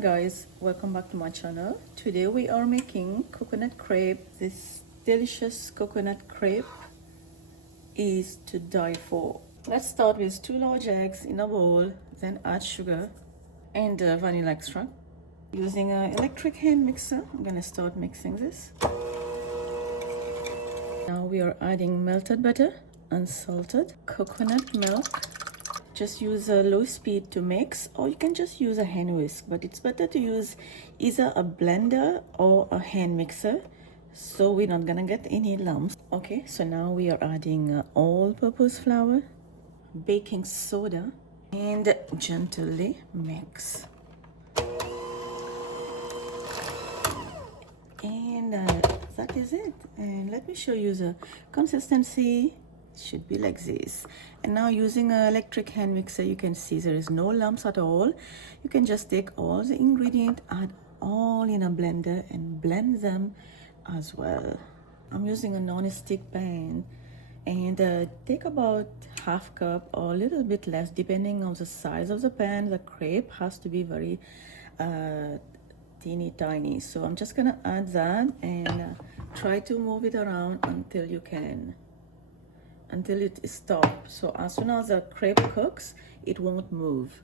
guys, welcome back to my channel. Today we are making coconut crepe. This delicious coconut crepe is to die for. Let's start with 2 large eggs in a bowl, then add sugar and vanilla extract. Using an electric hand mixer, I'm gonna start mixing this. Now we are adding melted butter, unsalted coconut milk. Just use a low speed to mix, or you can just use a hand whisk, but it's better to use either a blender or a hand mixer so we're not gonna get any lumps. Okay, so now we are adding all-purpose flour, baking soda, and gently mix. And that is it. And let me show you the consistency. Should be like this. And now using an electric hand mixer, you can see there is no lumps at all. You can just take all the ingredients, add all in a blender and blend them as well. I'm using a non-stick pan, and take about half cup or a little bit less depending on the size of the pan. The crepe has to be very teeny tiny, so I'm just gonna add that and try to move it around until you can, until it stops. So as soon as the crepe cooks, it won't move.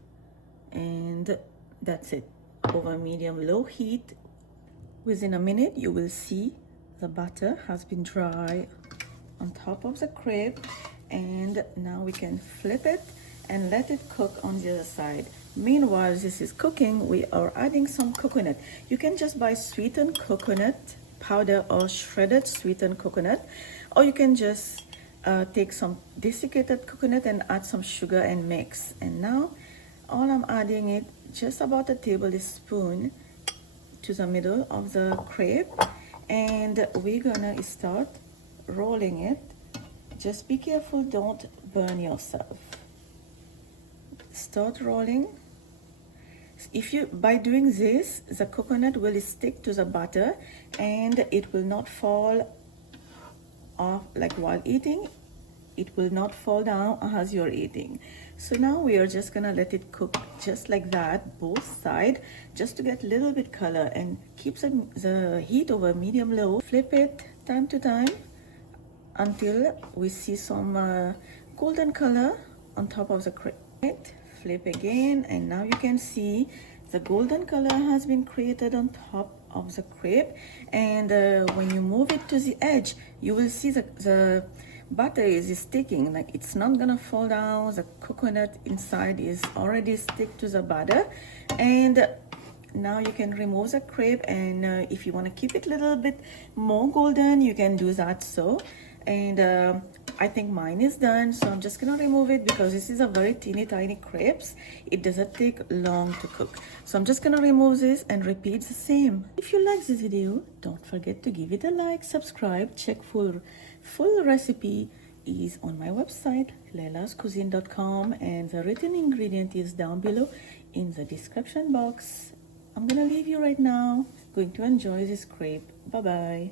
And that's it. Over medium-low heat. Within a minute, you will see the butter has been dry on top of the crepe. And now we can flip it and let it cook on the other side. Meanwhile, this is cooking, we are adding some coconut. You can just buy sweetened coconut powder or shredded sweetened coconut, or you can just take some desiccated coconut and add some sugar and mix. And now all I'm adding it just about a tablespoon to the middle of the crepe, and we're gonna start rolling it. Just be careful, don't burn yourself. Start rolling. If you, by doing this, the coconut will stick to the butter and it will not fall off like while eating. It will not fall down as you're eating. So now we are just gonna let it cook just like that, both sides, just to get a little bit color, and keep the heat over medium-low. Flip it time to time until we see some golden color on top of the crepe. Flip again, and now you can see the golden color has been created on top of the crepe. And when you move it to the edge, you will see the butter is sticking, like it's not gonna fall down. The coconut inside is already stick to the butter. And now you can remove the crepe, and if you want to keep it a little bit more golden, you can do that. So, and I think mine is done, so I'm just gonna remove it because this is a very teeny tiny crepes. It doesn't take long to cook, so I'm just gonna remove this and repeat the same. If you like this video, don't forget to give it a like, subscribe, check full recipe is on my website leilascuisine.com, and the written ingredient is down below in the description box. I'm gonna leave you right now. Going to enjoy this crepe. Bye bye.